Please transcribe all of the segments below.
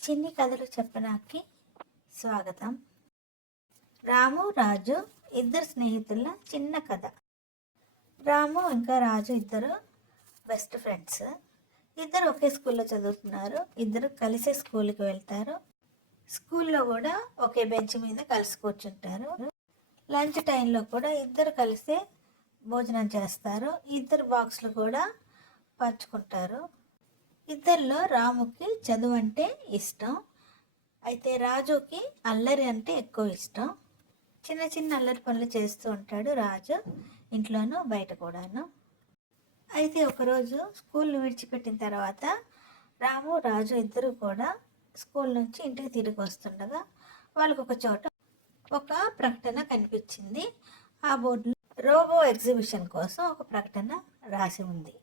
చిన్ని కథలు చెప్పడానికి స్వాగతం. రాము రాజు ఇద్దరు స్నేహితుల చిన్న కథ. రాము ఇంకా రాజు ఇద్దరు బెస్ట్ ఫ్రెండ్స్. ఇద్దరు ఒకే స్కూల్లో చదువుతున్నారు. ఇద్దరు కలిసే స్కూల్కి వెళ్తారు. స్కూల్లో కూడా ఒకే బెంచ్ మీద కలిసి కూర్చుంటారు. లంచ్ టైంలో కూడా ఇద్దరు కలిసే భోజనం చేస్తారు. ఇద్దరు బాక్స్లు కూడా పంచుకుంటారు. ఇద్దరిలో రాముకి చదువు అంటే ఇష్టం, అయితే రాజుకి అల్లరి అంటే ఎక్కువ ఇష్టం. చిన్న చిన్న అల్లరి పనులు చేస్తూ ఉంటాడు రాజు, ఇంట్లోనూ బయట కూడాను. అయితే ఒకరోజు స్కూల్ విడిచిపెట్టిన తర్వాత రాము రాజు ఇద్దరు కూడా స్కూల్ నుంచి ఇంటికి తిరిగి వస్తుండగా వాళ్ళకు ఒక చోట ఒక ప్రకటన కనిపించింది. ఆ బోర్డులో రోబో ఎగ్జిబిషన్ కోసం ఒక ప్రకటన రాసి ఉంది.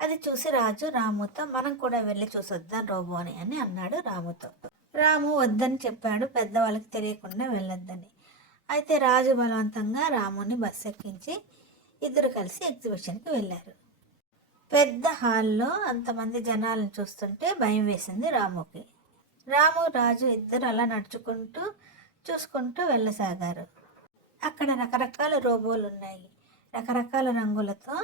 అది చూసి రాజు రాముతో మనం కూడా వెళ్ళి చూసొద్దాం రోబోని అని అన్నాడు రాముతో. రాము వద్దని చెప్పాడు, పెద్దవాళ్ళకి తెలియకుండా వెళ్ళొద్దని. అయితే రాజు బలవంతంగా రాముని బస్సు ఎక్కించి ఇద్దరు కలిసి ఎగ్జిబిషన్కి వెళ్ళారు. పెద్ద హాల్లో అంతమంది జనాలను చూస్తుంటే భయం వేసింది రాముకి. రాము రాజు ఇద్దరు అలా నడుచుకుంటూ చూసుకుంటూ వెళ్ళసాగారు. అక్కడ రకరకాల రోబోలు ఉన్నాయి. రకరకాల రంగులతో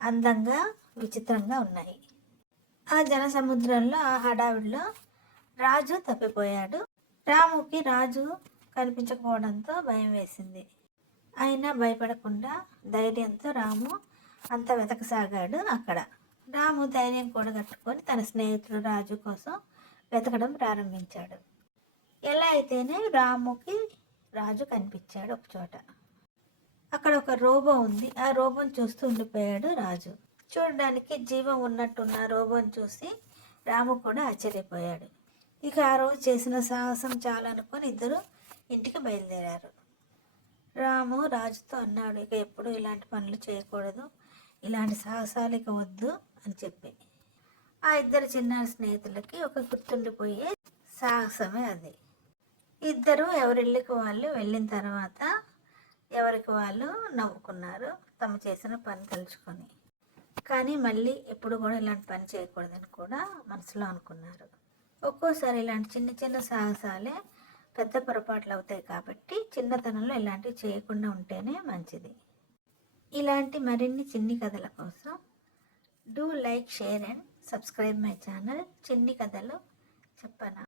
అందంగా విచిత్రంగా ఉన్నాయి. ఆ జనసముద్రంలో ఆ హడావిడిలో రాజు తప్పిపోయాడు. రాముకి రాజు కనిపించకపోవడంతో భయం వేసింది. అయినా భయపడకుండా ధైర్యంతో రాము అంత వెతకసాగాడు. అక్కడ రాము ధైర్యం కూడగట్టుకొని తన స్నేహితుడు రాజు కోసం వెతకడం ప్రారంభించాడు. ఎలా అయితేనే రాముకి రాజు కనిపించాడు ఒక చోట. అక్కడ ఒక రోబో ఉంది. ఆ రోబోని చూస్తూ ఉండిపోయాడు రాజు. చూడడానికి జీవం ఉన్నట్టున్న రోబోని చూసి రాము కూడా ఆశ్చర్యపోయాడు. ఇక ఆ రోజు చేసిన సాహసం చాలనుకొని ఇద్దరు ఇంటికి బయలుదేరారు. రాము రాజుతో అన్నాడు, ఇక ఎప్పుడు ఇలాంటి పనులు చేయకూడదు, ఇలాంటి సాహసాలు ఇక వద్దు అని చెప్పి. ఆ ఇద్దరు చిన్నారి స్నేహితులకి ఒక గుర్తుండిపోయే సాహసమే అది. ఇద్దరు ఎవరిళ్ళకి వాళ్ళు వెళ్ళిన తర్వాత ఎవరికి వాళ్ళు నవ్వుకున్నారు తమ చేసిన పని తలుచుకొని. కానీ మళ్ళీ ఎప్పుడు కూడా ఇలాంటి పని చేయకూడదని కూడా మనసులో అనుకున్నారు. ఒక్కోసారి ఇలాంటి చిన్న చిన్న సాహసాలే పెద్ద పొరపాట్లు అవుతాయి కాబట్టి చిన్నతనంలో ఇలాంటివి చేయకుండా ఉంటేనే మంచిది. ఇలాంటి మరిన్ని చిన్ని కథల కోసం do like, share and subscribe my channel చిన్ని కథలు చెప్పనా.